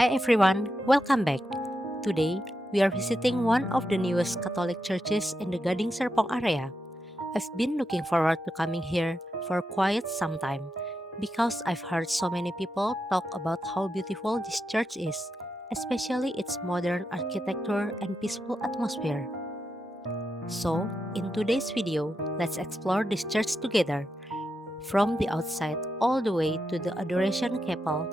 Hi everyone, welcome back. Today, we are visiting one of the newest Catholic churches in the Gading Serpong area. I've been looking forward to coming here for quite some time because I've heard so many people talk about how beautiful this church is, especially its modern architecture and peaceful atmosphere. So, in today's video, let's explore this church together from the outside all the way to the Adoration Chapel,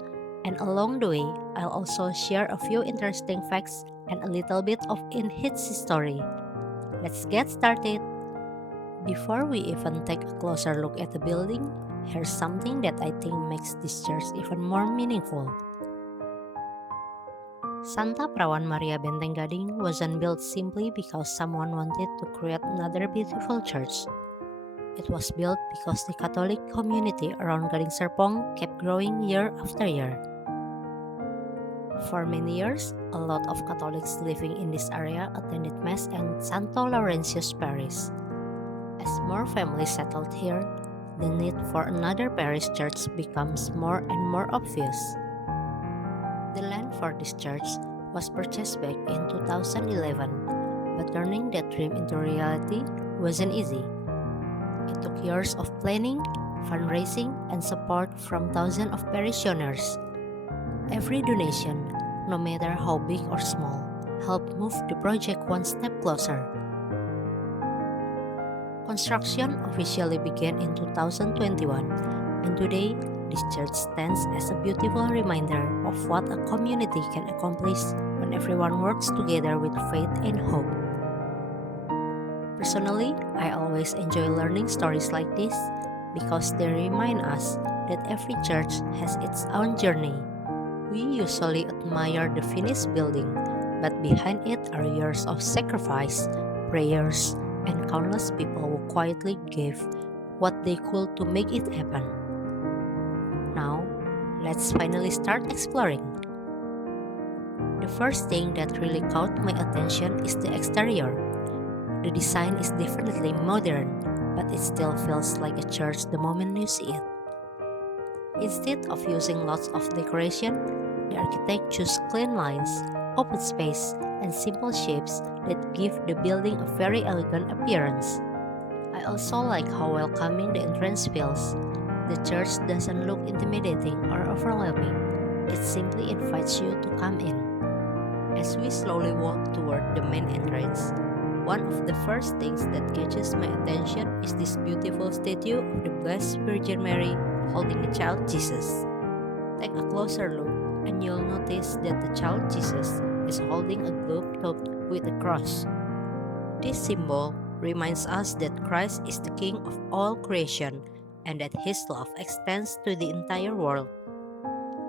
and along the way, I'll also share a few interesting facts and a little bit of in its history. Let's get started. Before we even take a closer look at the building, here's something that I think makes this church even more meaningful. Santa Perawan Maria Benteng Gading wasn't built simply because someone wanted to create another beautiful church. It was built because the Catholic community around Gading Serpong kept growing year after year. For many years, a lot of Catholics living in this area attended Mass in Santo Laurentius Parish. As more families settled here, the need for another parish church becomes more and more obvious. The land for this church was purchased back in 2011, but turning that dream into reality wasn't easy. It took years of planning, fundraising, and support from thousands of parishioners. Every donation, no matter how big or small, helped move the project one step closer. Construction officially began in 2021, and today, this church stands as a beautiful reminder of what a community can accomplish when everyone works together with faith and hope. Personally, I always enjoy learning stories like this because they remind us that every church has its own journey. We usually admire the finished building, but behind it are years of sacrifice, prayers, and countless people who quietly gave what they could to make it happen. Now, let's finally start exploring. The first thing that really caught my attention is the exterior. The design is definitely modern, but it still feels like a church the moment you see it. Instead of using lots of decoration, the architect chose clean lines, open space, and simple shapes that give the building a very elegant appearance. I also like how welcoming the entrance feels. The church doesn't look intimidating or overwhelming, it simply invites you to come in. As we slowly walk toward the main entrance, one of the first things that catches my attention is this beautiful statue of the Blessed Virgin Mary holding the child Jesus. Take a closer look, and you'll notice that the child Jesus is holding a globe topped with a cross. This symbol reminds us that Christ is the King of all creation and that His love extends to the entire world.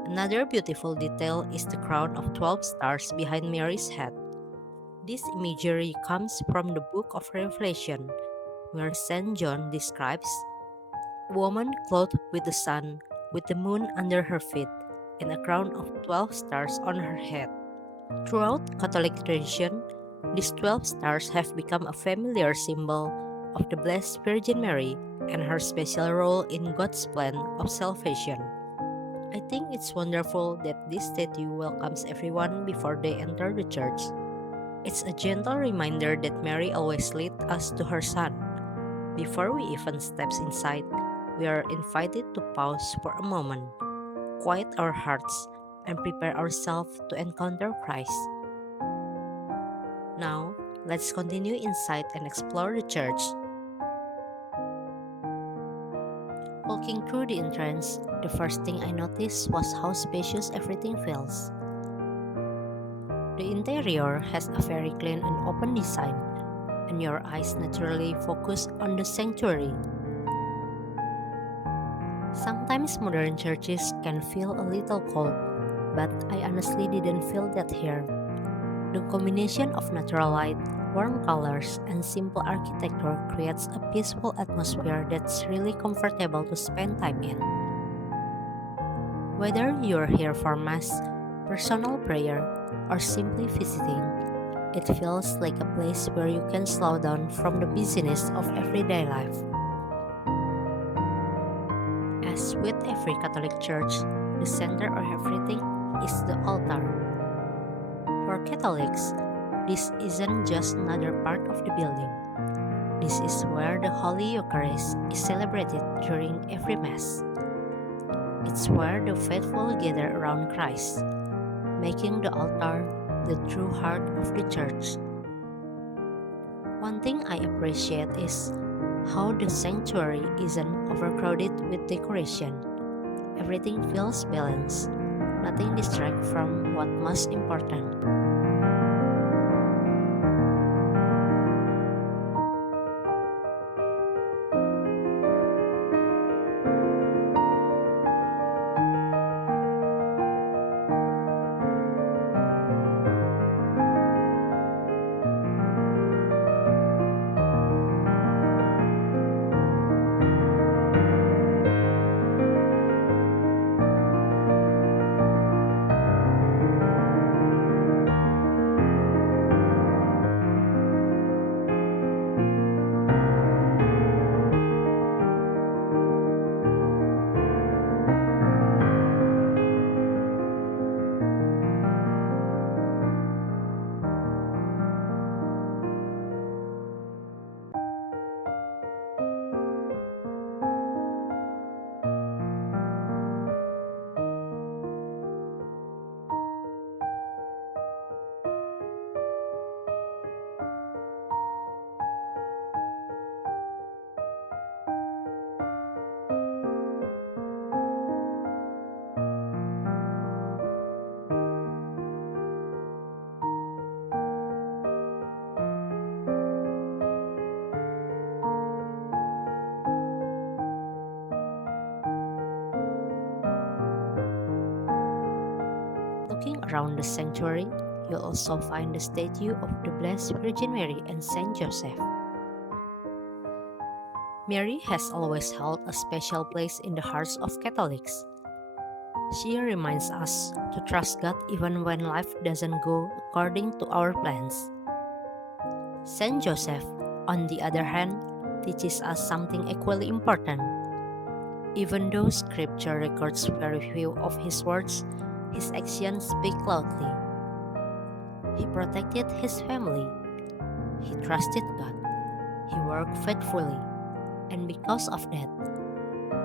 Another beautiful detail is the crown of 12 stars behind Mary's head. This imagery comes from the book of Revelation, where St. John describes a woman clothed with the sun, with the moon under her feet, and a crown of 12 stars on her head. Throughout Catholic tradition, these 12 stars have become a familiar symbol of the Blessed Virgin Mary and her special role in God's plan of salvation. I think it's wonderful that this statue welcomes everyone before they enter the church. It's a gentle reminder that Mary always leads us to her Son. Before we even step inside, we are invited to pause for a moment, quiet our hearts, and prepare ourselves to encounter Christ. Now, let's continue inside and explore the church. Walking through the entrance, the first thing I noticed was how spacious everything feels. The interior has a very clean and open design, and your eyes naturally focus on the sanctuary. Sometimes modern churches can feel a little cold, but I honestly didn't feel that here. The combination of natural light, warm colors, and simple architecture creates a peaceful atmosphere that's really comfortable to spend time in. Whether you're here for Mass, personal prayer, or simply visiting, it feels like a place where you can slow down from the busyness of everyday life. As with every Catholic church, the center of everything is the altar. For Catholics, this isn't just another part of the building. This is where the Holy Eucharist is celebrated during every Mass. It's where the faithful gather around Christ, making the altar the true heart of the church. One thing I appreciate is how the sanctuary isn't overcrowded with decoration. Everything feels balanced, nothing distracts from what most important. Looking around the sanctuary, you'll also find the statue of the Blessed Virgin Mary and Saint Joseph. Mary has always held a special place in the hearts of Catholics. She reminds us to trust God even when life doesn't go according to our plans. Saint Joseph, on the other hand, teaches us something equally important. Even though scripture records very few of his words, his actions speak loudly. He protected his family, he trusted God, he worked faithfully, and because of that,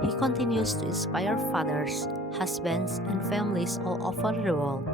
he continues to inspire fathers, husbands, and families all over the world.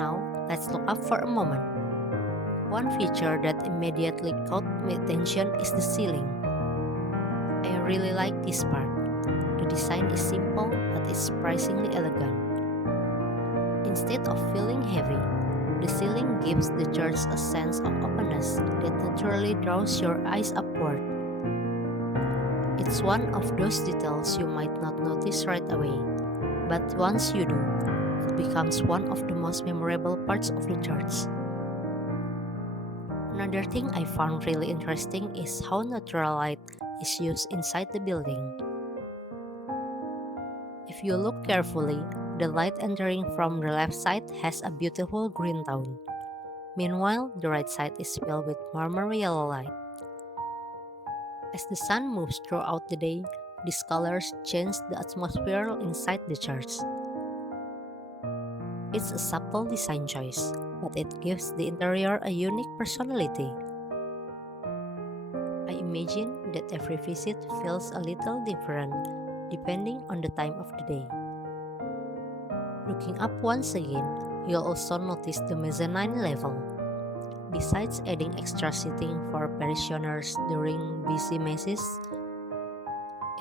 Now, let's look up for a moment. One feature that immediately caught my attention is the ceiling. I really like this part. The design is simple but is surprisingly elegant. Instead of feeling heavy, the ceiling gives the church a sense of openness that naturally draws your eyes upward. It's one of those details you might not notice right away, but once you do, it becomes one of the most memorable parts of the church. Another thing I found really interesting is how natural light is used inside the building. If you look carefully, the light entering from the left side has a beautiful green tone. Meanwhile, the right side is filled with warmer yellow light. As the sun moves throughout the day, these colors change the atmosphere inside the church. It's a subtle design choice, but it gives the interior a unique personality. imagine that every visit feels a little different depending on the time of the day. Looking up once again, you'll also notice the mezzanine level. Besides adding extra seating for parishioners during busy masses,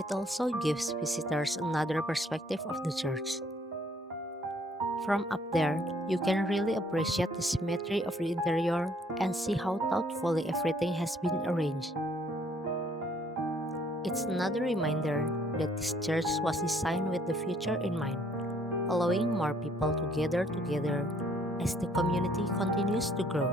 it also gives visitors another perspective of the church. From up there, you can really appreciate the symmetry of the interior and see how thoughtfully everything has been arranged. It's another reminder that this church was designed with the future in mind, allowing more people to gather together as the community continues to grow.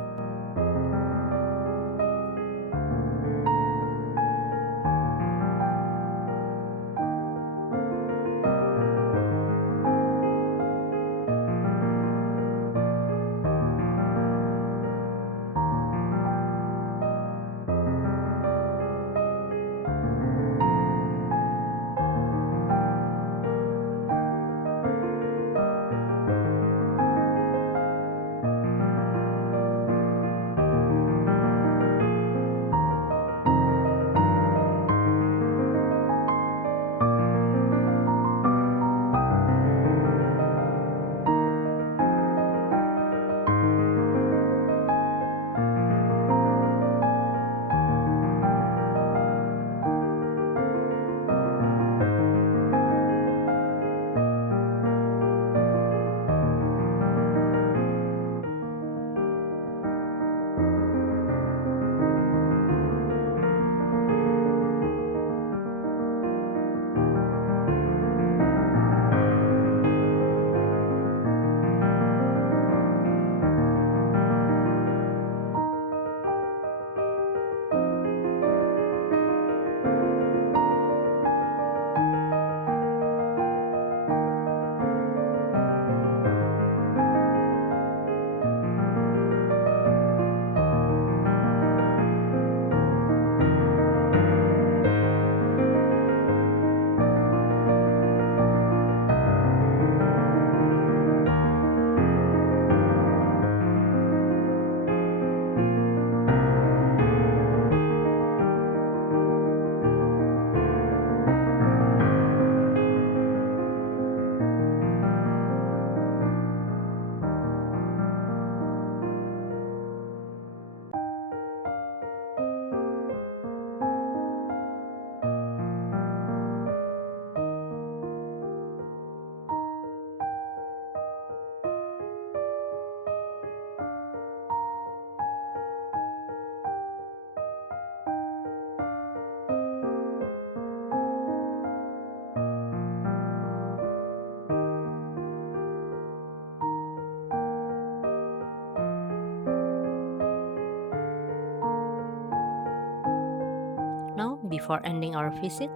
Now, before ending our visit,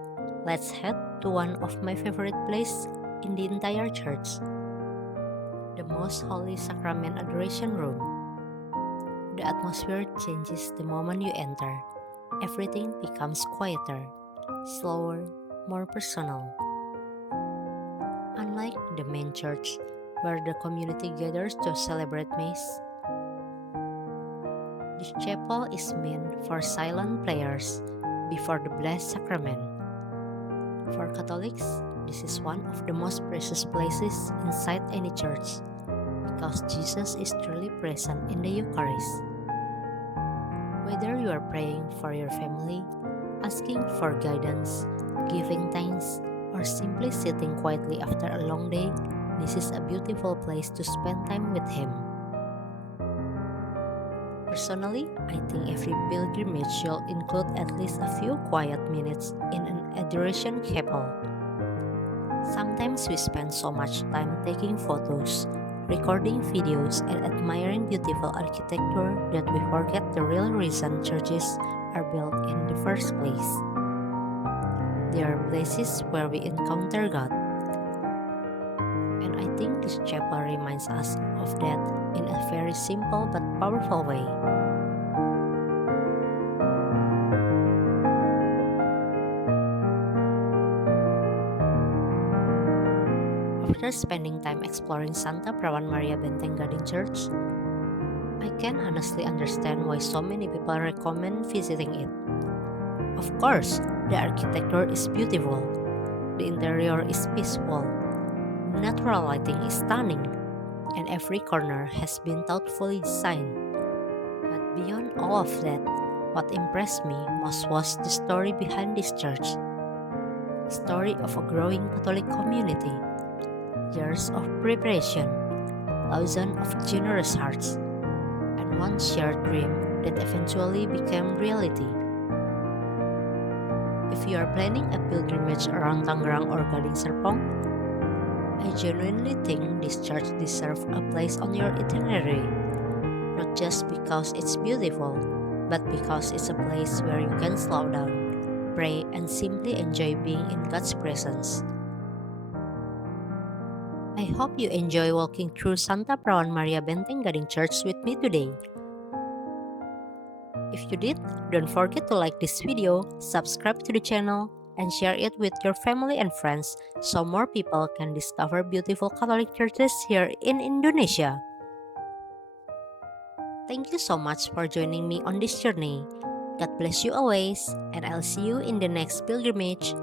let's head to one of my favorite places in the entire church, the Most Holy Sacrament Adoration Room. The atmosphere changes the moment you enter. Everything becomes quieter, slower, more personal. Unlike the main church, where the community gathers to celebrate Mass, this chapel is meant for silent prayers before the Blessed Sacrament. For Catholics, this is one of the most precious places inside any church because Jesus is truly present in the Eucharist. Whether you are praying for your family, asking for guidance, giving thanks, or simply sitting quietly after a long day, this is a beautiful place to spend time with Him. Personally, I think every pilgrimage should include at least a few quiet minutes in an adoration chapel. Sometimes we spend so much time taking photos, recording videos, and admiring beautiful architecture that we forget the real reason churches are built in the first place. They are places where we encounter God. And I think this chapel reminds us of that in a very simple but powerful way. After spending time exploring Santa Perawan Maria Benteng Gading Church, I can honestly understand why so many people recommend visiting it. Of course, the architecture is beautiful, the interior is peaceful, natural lighting is stunning, and every corner has been thoughtfully designed. But beyond all of that, what impressed me most was the story behind this church. The story of a growing Catholic community, years of preparation, thousands of generous hearts, and one shared dream that eventually became reality. If you are planning a pilgrimage around Tangerang or Gading Serpong, I genuinely think this church deserves a place on your itinerary, not just because it's beautiful, but because it's a place where you can slow down, pray, and simply enjoy being in God's presence. I hope you enjoy walking through Santa Perawan Maria Benteng Gading Church with me today. If you did, don't forget to like this video, subscribe to the channel, and share it with your family and friends so more people can discover beautiful Catholic churches here in Indonesia. Thank you so much for joining me on this journey. God bless you always, and I'll see you in the next pilgrimage.